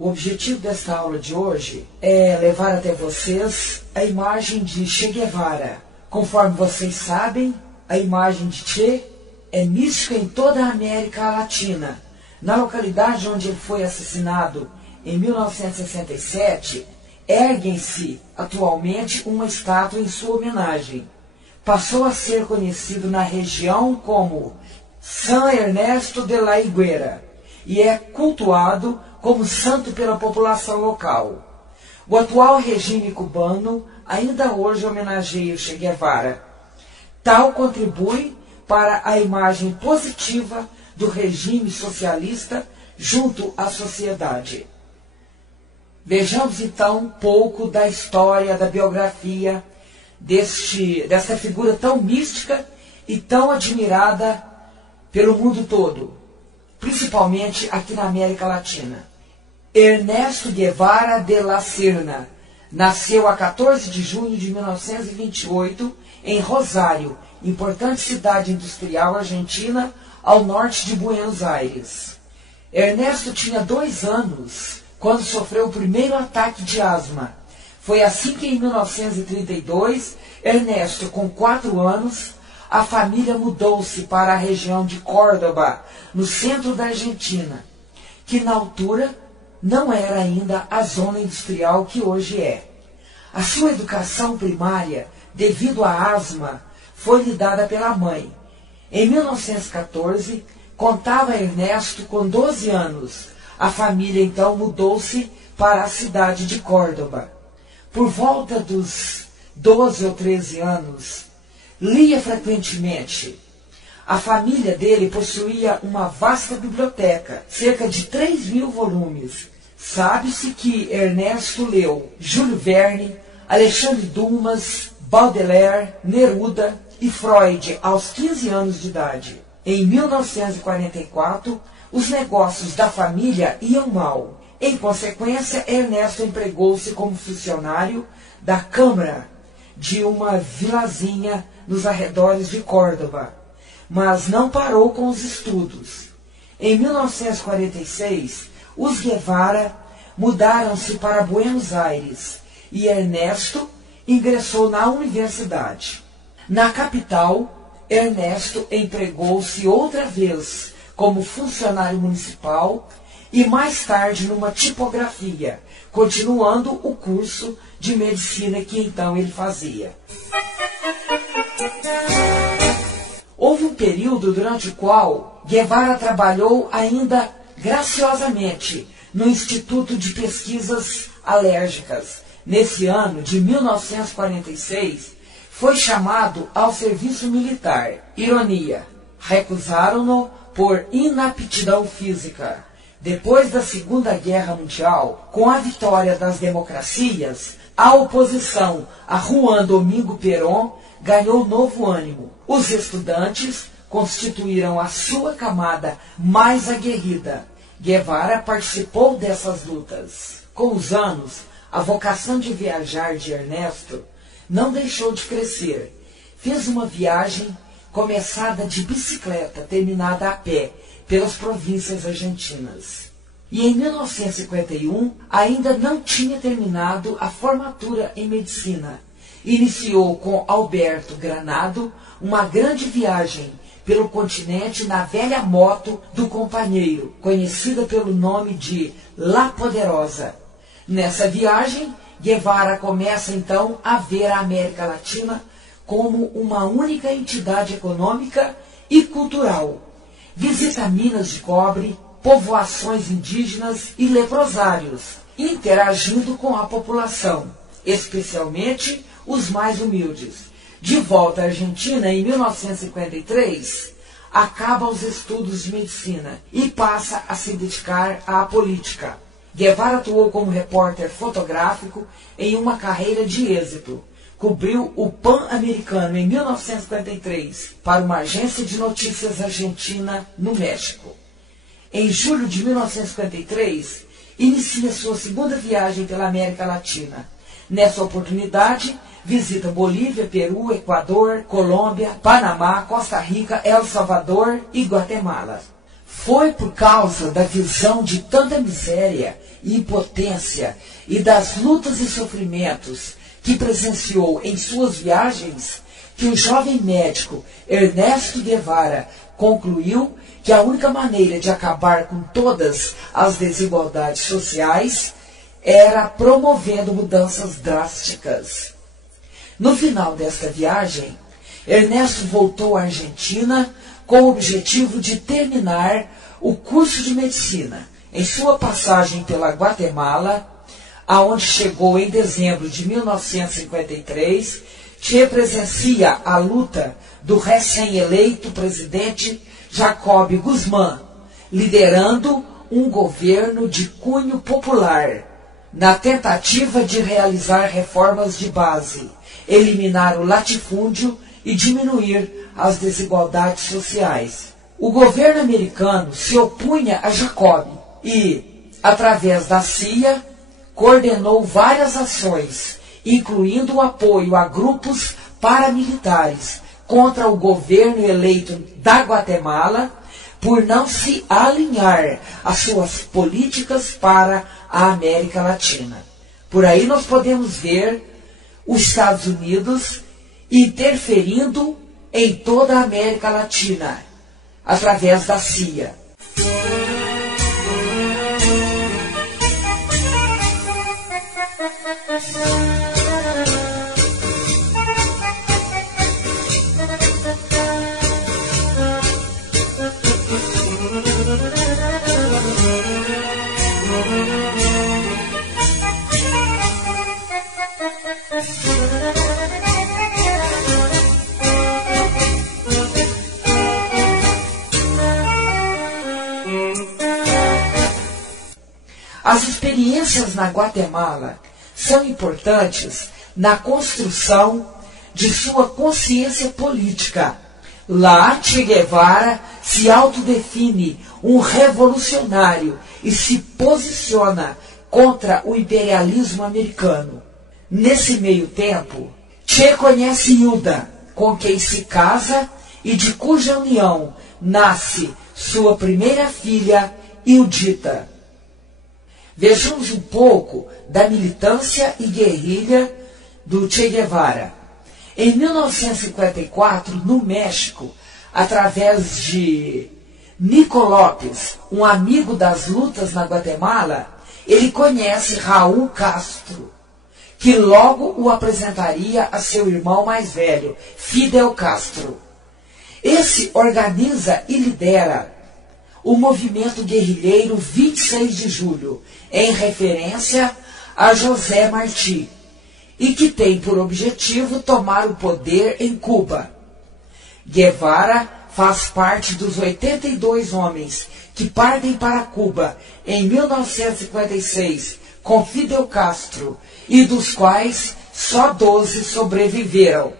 O objetivo desta aula de hoje é levar até vocês a imagem de Che Guevara. Conforme vocês sabem, a imagem de Che é mística em toda a América Latina. Na localidade onde ele foi assassinado em 1967, ergue-se atualmente uma estátua em sua homenagem. Passou a ser conhecido na região como San Ernesto de la Higuera e é cultuado como santo pela população local. O atual regime cubano ainda hoje homenageia Che Guevara. Tal contribui para a imagem positiva do regime socialista junto à sociedade. Vejamos então um pouco da história, da biografia desta figura tão mística e tão admirada pelo mundo todo, principalmente aqui na América Latina. Ernesto Guevara de la Serna nasceu a 14 de junho de 1928 em Rosário, importante cidade industrial argentina ao norte de Buenos Aires. Ernesto tinha 2 anos quando sofreu o primeiro ataque de asma. Foi assim que em 1932, Ernesto, com 4 anos, a família mudou-se para a região de Córdoba, no centro da Argentina, que na altura não era ainda a zona industrial que hoje é. A sua educação primária, devido à asma, foi-lhe dada pela mãe. Em 1914, contava Ernesto com 12 anos. A família então mudou-se para a cidade de Córdoba. Por volta dos 12 ou 13 anos, lia frequentemente. A família dele possuía uma vasta biblioteca, cerca de 3.000 volumes. Sabe-se que Ernesto leu Júlio Verne, Alexandre Dumas, Baudelaire, Neruda e Freud aos 15 anos de idade. Em 1944, os negócios da família iam mal. Em consequência, Ernesto empregou-se como funcionário da Câmara de uma vilazinha nos arredores de Córdoba, mas não parou com os estudos. Em 1946, os Guevara mudaram-se para Buenos Aires e Ernesto ingressou na universidade. Na capital, Ernesto empregou-se outra vez como funcionário municipal e mais tarde numa tipografia, continuando o curso de medicina que então ele fazia. Houve um período durante o qual Guevara trabalhou ainda graciosamente no Instituto de Pesquisas Alérgicas. Nesse ano de 1946, foi chamado ao serviço militar. Ironia, recusaram-no por inaptidão física. Depois da Segunda Guerra Mundial, com a vitória das democracias, a oposição a Juan Domingo Perón ganhou novo ânimo. Os estudantes constituíram a sua camada mais aguerrida. Guevara participou dessas lutas. Com os anos, a vocação de viajar de Ernesto não deixou de crescer. Fez uma viagem começada de bicicleta, terminada a pé, pelas províncias argentinas. E em 1951, ainda não tinha terminado a formatura em medicina. Iniciou com Alberto Granado uma grande viagem pelo continente na velha moto do companheiro, conhecida pelo nome de La Poderosa. Nessa viagem, Guevara começa então a ver a América Latina como uma única entidade econômica e cultural. Visita minas de cobre, povoações indígenas e leprosários, interagindo com a população, especialmente os mais humildes. De volta à Argentina, em 1953, acaba os estudos de medicina e passa a se dedicar à política. Guevara atuou como repórter fotográfico em uma carreira de êxito. Cobriu o Pan-Americano em 1953 para uma agência de notícias argentina no México. Em julho de 1953, inicia sua segunda viagem pela América Latina. Nessa oportunidade, visita Bolívia, Peru, Equador, Colômbia, Panamá, Costa Rica, El Salvador e Guatemala. Foi por causa da visão de tanta miséria e impotência e das lutas e sofrimentos que presenciou em suas viagens que o jovem médico Ernesto Guevara concluiu que a única maneira de acabar com todas as desigualdades sociais era promovendo mudanças drásticas. No final desta viagem, Ernesto voltou à Argentina com o objetivo de terminar o curso de medicina. Em sua passagem pela Guatemala, aonde chegou em dezembro de 1953, que presencia a luta do recém-eleito presidente Jacob Guzmán, liderando um governo de cunho popular, na tentativa de realizar reformas de base, eliminar o latifúndio e diminuir as desigualdades sociais. O governo americano se opunha a Jacob e, através da CIA, coordenou várias ações, incluindo o apoio a grupos paramilitares contra o governo eleito da Guatemala por não se alinhar às suas políticas para a América Latina. Por aí nós podemos ver os Estados Unidos interferindo em toda a América Latina, através da CIA. As experiências na Guatemala são importantes na construção de sua consciência política. Lá, Che Guevara se autodefine um revolucionário e se posiciona contra o imperialismo americano. Nesse meio tempo, Che conhece Hilda, com quem se casa e de cuja união nasce sua primeira filha, Hildita. Vejamos um pouco da militância e guerrilha do Che Guevara. Em 1954, no México, através de Nico López, um amigo das lutas na Guatemala, ele conhece Raul Castro, que logo o apresentaria a seu irmão mais velho, Fidel Castro. Esse organiza e lidera o movimento guerrilheiro 26 de julho, em referência a José Martí, e que tem por objetivo tomar o poder em Cuba. Guevara faz parte dos 82 homens que partem para Cuba em 1956 com Fidel Castro, e dos quais só 12 sobreviveram.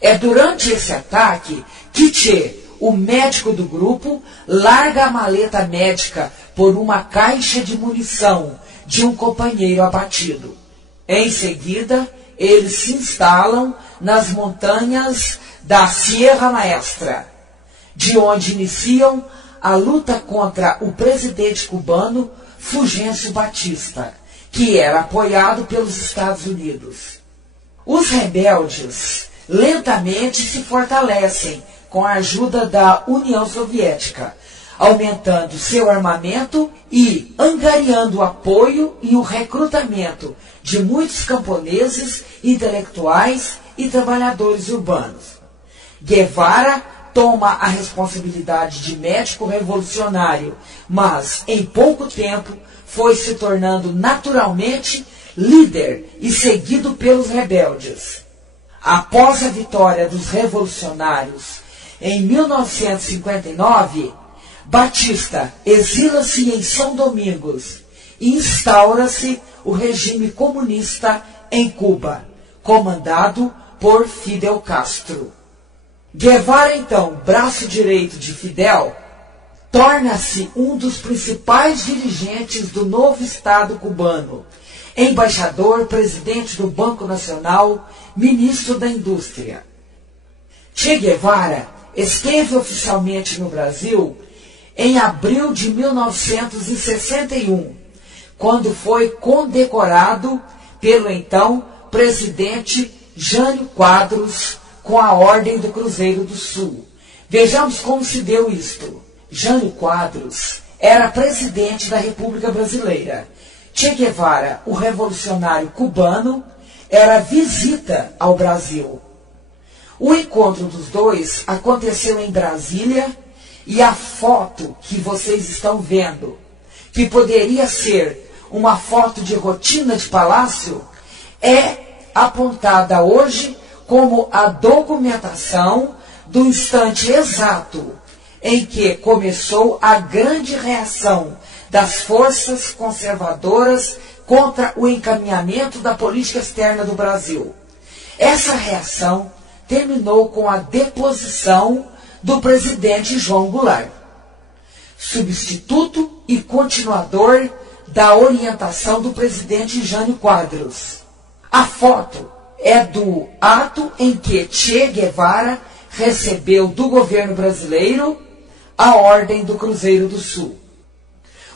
É durante esse ataque que Che, o médico do grupo, larga a maleta médica por uma caixa de munição de um companheiro abatido. Em seguida, eles se instalam nas montanhas da Sierra Maestra, de onde iniciam a luta contra o presidente cubano Fulgêncio Batista, que era apoiado pelos Estados Unidos. Os rebeldes lentamente se fortalecem com a ajuda da União Soviética, aumentando seu armamento e angariando o apoio e o recrutamento de muitos camponeses, intelectuais e trabalhadores urbanos. Guevara toma a responsabilidade de médico revolucionário, mas em pouco tempo foi se tornando naturalmente líder e seguido pelos rebeldes. Após a vitória dos revolucionários, Em 1959, Batista exila-se em São Domingos e instaura-se o regime comunista em Cuba, comandado por Fidel Castro. Guevara, então, braço direito de Fidel, torna-se um dos principais dirigentes do novo Estado cubano, embaixador, presidente do Banco Nacional, ministro da Indústria. Che Guevara esteve oficialmente no Brasil em abril de 1961, quando foi condecorado pelo então presidente Jânio Quadros com a Ordem do Cruzeiro do Sul. Vejamos como se deu isto. Jânio Quadros era presidente da República Brasileira. Che Guevara, o revolucionário cubano, era visita ao Brasil. O encontro dos dois aconteceu em Brasília e a foto que vocês estão vendo, que poderia ser uma foto de rotina de palácio, é apontada hoje como a documentação do instante exato em que começou a grande reação das forças conservadoras contra o encaminhamento da política externa do Brasil. Essa reação terminou com a deposição do presidente João Goulart, substituto e continuador da orientação do presidente Jânio Quadros. A foto é do ato em que Che Guevara recebeu do governo brasileiro a Ordem do Cruzeiro do Sul.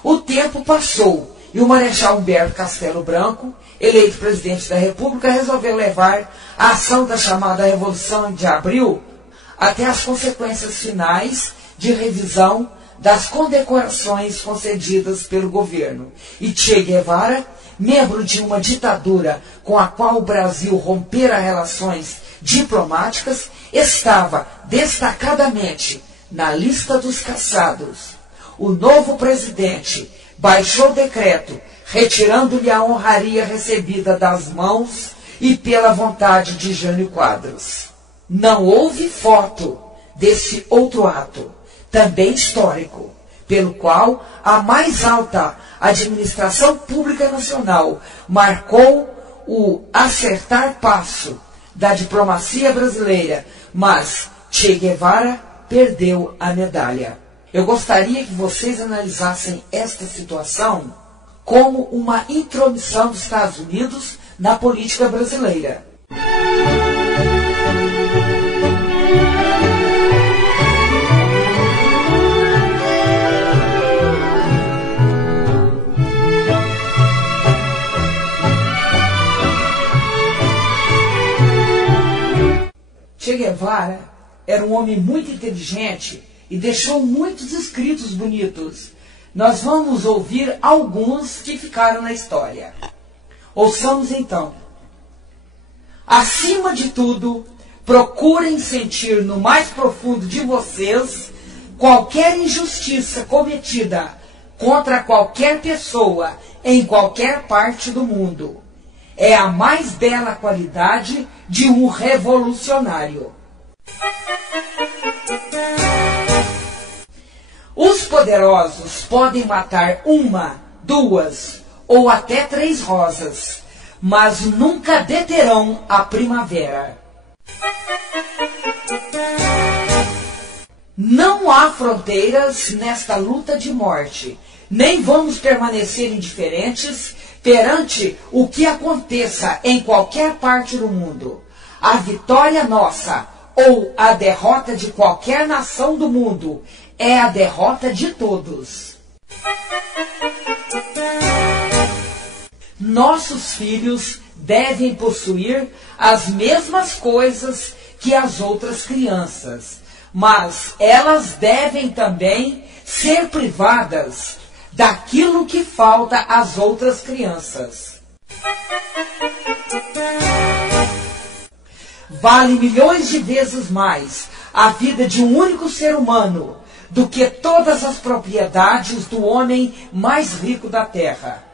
O tempo passou e o Marechal Humberto Castelo Branco, eleito presidente da República, resolveu levar a ação da chamada Revolução de Abril até as consequências finais de revisão das condecorações concedidas pelo governo. E Che Guevara, membro de uma ditadura com a qual o Brasil rompera relações diplomáticas, estava destacadamente na lista dos caçados. O novo presidente baixou decreto, retirando-lhe a honraria recebida das mãos e pela vontade de Jânio Quadros. Não houve foto desse outro ato, também histórico, pelo qual a mais alta administração pública nacional marcou o acertar passo da diplomacia brasileira, mas Che Guevara perdeu a medalha. Eu gostaria que vocês analisassem esta situação como uma intromissão dos Estados Unidos na política brasileira. Che Guevara era um homem muito inteligente e deixou muitos escritos bonitos. Nós vamos ouvir alguns que ficaram na história. Ouçamos então. Acima de tudo, procurem sentir no mais profundo de vocês qualquer injustiça cometida contra qualquer pessoa em qualquer parte do mundo. É a mais bela qualidade de um revolucionário. Os poderosos podem matar 1, 2 ou até 3 rosas, mas nunca deterão a primavera. Não há fronteiras nesta luta de morte, nem vamos permanecer indiferentes perante o que aconteça em qualquer parte do mundo. A vitória nossa ou a derrota de qualquer nação do mundo é a derrota de todos. Nossos filhos devem possuir as mesmas coisas que as outras crianças, mas elas devem também ser privadas daquilo que falta às outras crianças. Vale milhões de vezes mais a vida de um único ser humano do que todas as propriedades do homem mais rico da terra.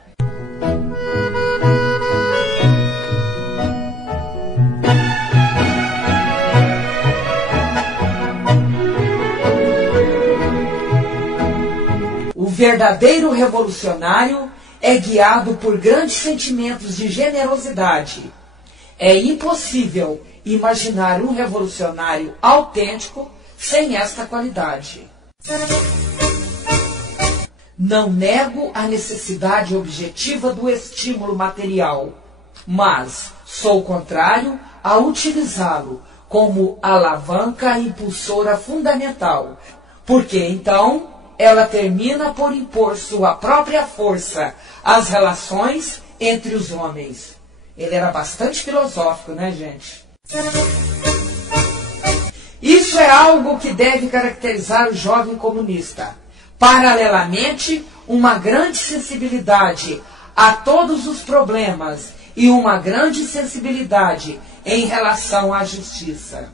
verdadeiro revolucionário é guiado por grandes sentimentos de generosidade. É impossível imaginar um revolucionário autêntico sem esta qualidade. Não nego a necessidade objetiva do estímulo material, mas sou contrário a utilizá-lo como alavanca impulsora fundamental, porque então ela termina por impor sua própria força às relações entre os homens. Ele era bastante filosófico, né, gente? Isso é algo que deve caracterizar o jovem comunista. Paralelamente, uma grande sensibilidade a todos os problemas e uma grande sensibilidade em relação à justiça.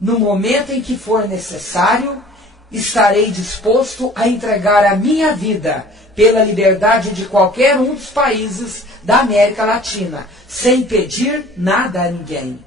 No momento em que for necessário, estarei disposto a entregar a minha vida pela liberdade de qualquer um dos países da América Latina, sem pedir nada a ninguém.